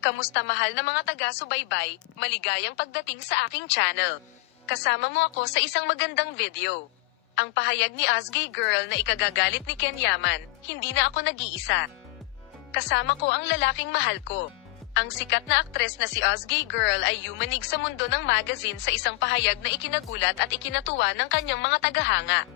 Kamusta mahal na mga taga-subaybay, maligayang pagdating sa aking channel. Kasama mo ako sa isang magandang video. Ang pahayag ni Ozgay Girl na ikagagalit ni Ken Yaman, hindi na ako nag-iisa. Kasama ko ang lalaking mahal ko. Ang sikat na aktres na si Ozgay Girl ay yumanig sa mundo ng magazine sa isang pahayag na ikinagulat at ikinatuwa ng kanyang mga tagahanga.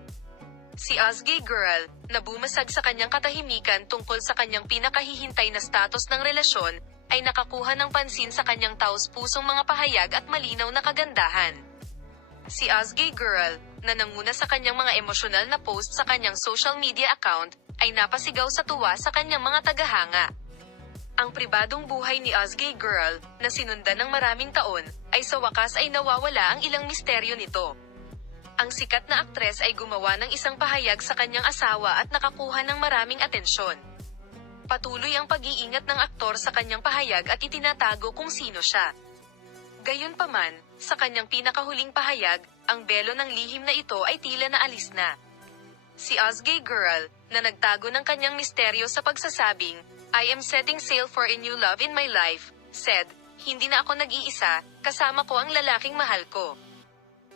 Si Ozgay Girl, na bumasag sa kanyang katahimikan tungkol sa kanyang pinakahihintay na status ng relasyon, ay nakakuha ng pansin sa kanyang taos-pusong mga pahayag at malinaw na kagandahan. Si Ozgay Girl, na nanguna sa kanyang mga emosyonal na post sa kanyang social media account, ay napasigaw sa tuwa sa kanyang mga tagahanga. Ang pribadong buhay ni Ozgay Girl, na sinundan ng maraming taon, ay sa wakas ay nawawala ang ilang misteryo nito. Ang sikat na aktres ay gumawa ng isang pahayag sa kanyang asawa at nakakuha ng maraming atensyon. Patuloy ang pag-iingat ng aktor sa kanyang pahayag at itinatago kung sino siya. Gayunpaman, sa kanyang pinakahuling pahayag, ang belo ng lihim na ito ay tila naalis na. Si Ozgay Girl, na nagtago ng kanyang misteryo sa pagsasabing, "I am setting sail for a new love in my life," said, "Hindi na ako nag-iisa, kasama ko ang lalaking mahal ko."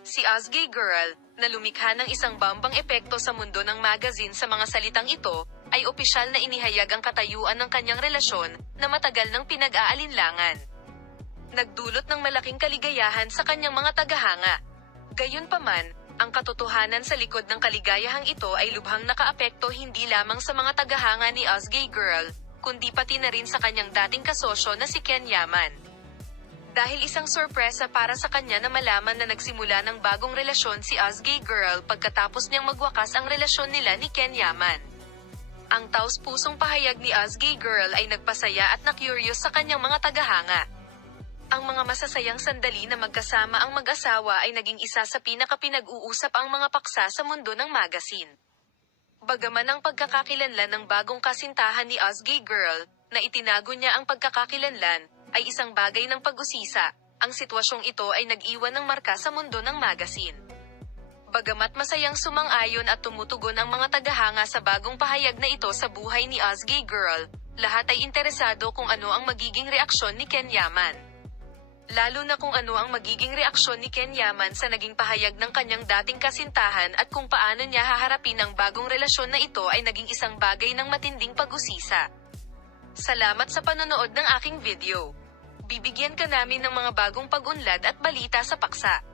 Si Ozgay Girl, na lumikha ng isang bambang epekto sa mundo ng magazine sa mga salitang ito, ay opisyal na inihayag ang katayuan ng kanyang relasyon, na matagal nang pinag-aalinlangan. Nagdulot ng malaking kaligayahan sa kanyang mga tagahanga. Gayunpaman, ang katotohanan sa likod ng kaligayahang ito ay lubhang nakaapekto hindi lamang sa mga tagahanga ni Ozgay Girl, kundi pati na rin sa kanyang dating kasosyo na si Ken Yaman. Dahil isang sorpresa para sa kanya na malaman na nagsimula ng bagong relasyon si Ozgay Girl pagkatapos niyang magwakas ang relasyon nila ni Ken Yaman. Ang taos-pusong pahayag ni Ozgay Girl ay nagpasaya at na-curious sa kanyang mga tagahanga. Ang mga masasayang sandali na magkasama ang mag-asawa ay naging isa sa pinaka-pinag-uusap ang mga paksa sa mundo ng magazine. Bagaman ang pagkakakilanlan ng bagong kasintahan ni Ozgay Girl, na itinago niya ang pagkakakilanlan, ay isang bagay ng pag-usisa, ang sitwasyong ito ay nag-iwan ng marka sa mundo ng magazine. Bagamat masayang sumang-ayon at tumutugon ang mga tagahanga sa bagong pahayag na ito sa buhay ni Ozgay Girl, lahat ay interesado kung ano ang magiging reaksyon ni Ken Yaman. Lalo na kung ano ang magiging reaksyon ni Ken Yaman sa naging pahayag ng kanyang dating kasintahan at kung paano niya haharapin ang bagong relasyon na ito ay naging isang bagay ng matinding pag-usisa. Salamat sa panonood ng aking video. Bibigyan ka namin ng mga bagong pag-unlad at balita sa paksa.